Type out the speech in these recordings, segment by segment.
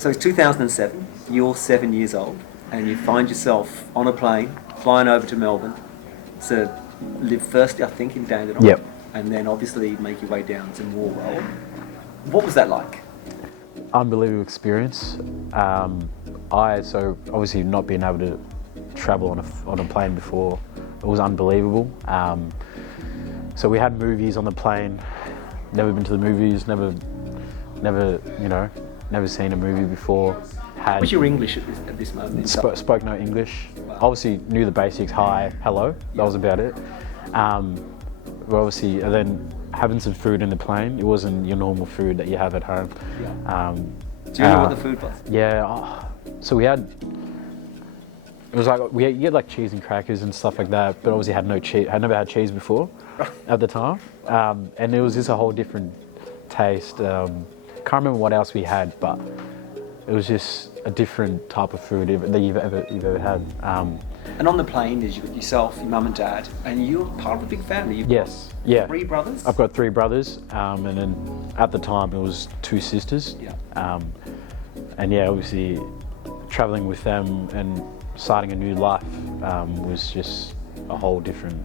So it's 2007, you're 7 years old, and you find yourself on a plane, flying over to Melbourne to live first, I think, in Dandenong, Yep. and then obviously make your way down to Morwell. What was that like? Unbelievable experience. So obviously not being able to travel on a plane before, it was unbelievable. So we had movies on the plane. Never been to the movies. Never seen a movie before. What was your English at this moment? Spoke no English. Wow. Obviously knew the basics. Hi, hello. That was about it. But obviously, and then having some food in the plane. It wasn't your normal food that you have at home. Yeah. Do you know what the food was? Yeah. So we had. It was like you had like cheese and crackers and stuff like that, but obviously had no cheese. I never had cheese before at the time, and it was just a whole different taste. Can't remember what else we had, but it was just a different type of food that you've ever had. And on the plane is you got yourself, your mum and dad, and you're part of a big family. You've Yes, got yeah. 3 brothers? I've got 3 brothers, and then at the time it was 2 sisters. Yeah. And yeah, obviously traveling with them and starting a new life was just a whole different.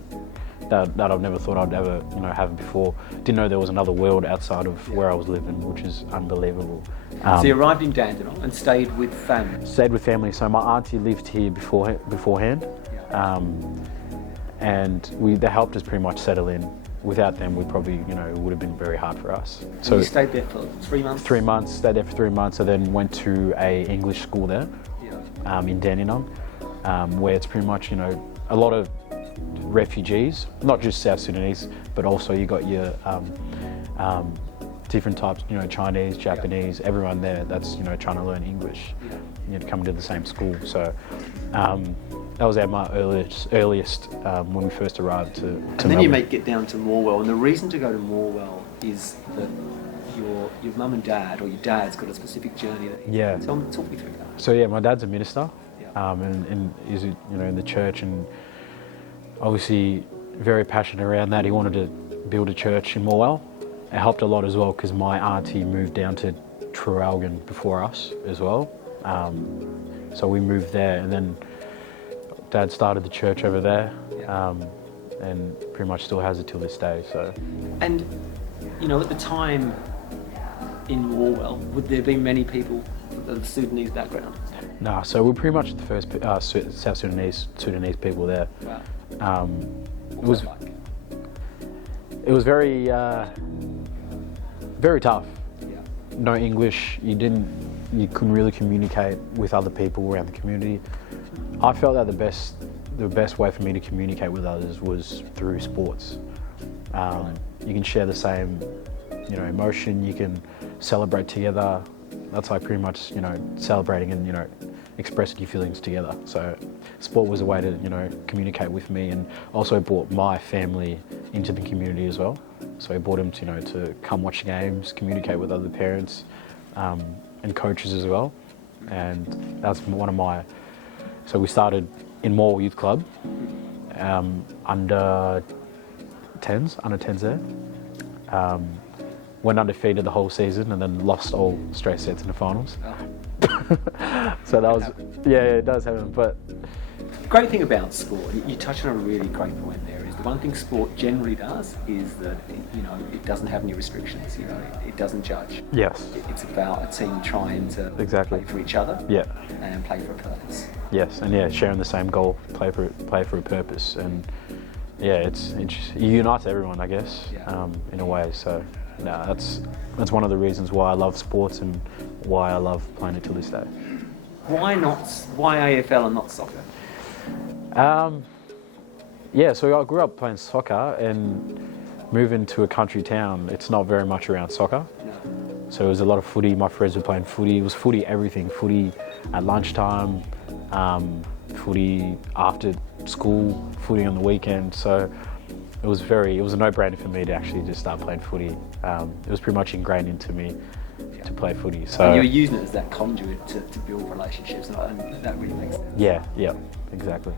That I've never thought I'd ever have before. Didn't know there was another world outside of where I was living, which is unbelievable. So you arrived in Dandenong and stayed with family? Stayed with family. So my auntie lived here beforehand, Yeah. and they helped us pretty much settle in. Without them, we probably it would have been very hard for us. So you stayed there for 3 months? 3 months. Stayed there for 3 months, and then went to a English school there, in Dandenong, where it's pretty much a lot of refugees, not just South Sudanese, but also you got your different types, Chinese, Japanese, everyone there that's trying to learn English, coming to the same school. So that was at my earliest when we first arrived to And then Melbourne. you get down to Morwell, and the reason to go to Morwell is that your mum and dad, or your dad's got a specific journey. Yeah. Talk me through that. So yeah, my dad's a minister, Yeah. and is in the church, and obviously very passionate around that. He wanted to build a church in Morwell. It helped a lot as well because my auntie moved down to Traralgon before us as well. So we moved there, and then Dad started the church over there, and pretty much still has it till this day. So. And at the time in Morwell, would there be many people of Sudanese background? Nah, so we're pretty much the first South Sudanese people there. Wow. It was like? It was very very tough. Yeah. No English. You couldn't really communicate with other people around the community. I felt that the best way for me to communicate with others was through sports. You can share the same emotion. You can celebrate together. That's like pretty much celebrating and expressing your feelings together. So sport was a way to communicate with me, and also brought my family into the community as well. So I brought them to come watch games, communicate with other parents and coaches as well. And that's one of my. So we started in Morwell Youth Club, under 10s there. Went undefeated the whole season, and then lost all straight sets in the finals. Oh. So that was, it does happen. But Great thing about sport, you touched on a really great point there, is the one thing sport generally does is that it doesn't have any restrictions. It doesn't judge. yes, It's about a team trying to Exactly. play for each other. yeah, And play for a purpose. yes, and sharing the same goal, play for a purpose, and it unites everyone, I guess, Yeah. in a way. So that's one of the reasons why I love sports and why I love playing it till this day. Why AFL and not soccer? So I grew up playing soccer, and moving to a country town, it's not very much around soccer. No. So it was a lot of footy. My friends were playing footy. It was footy everything. Footy at lunchtime, footy after school, footy on the weekend. So it was a no-brainer for me to actually just start playing footy. It was pretty much ingrained into me to play footy. So And you're using it as that conduit to build relationships, and that really makes sense. yeah, exactly.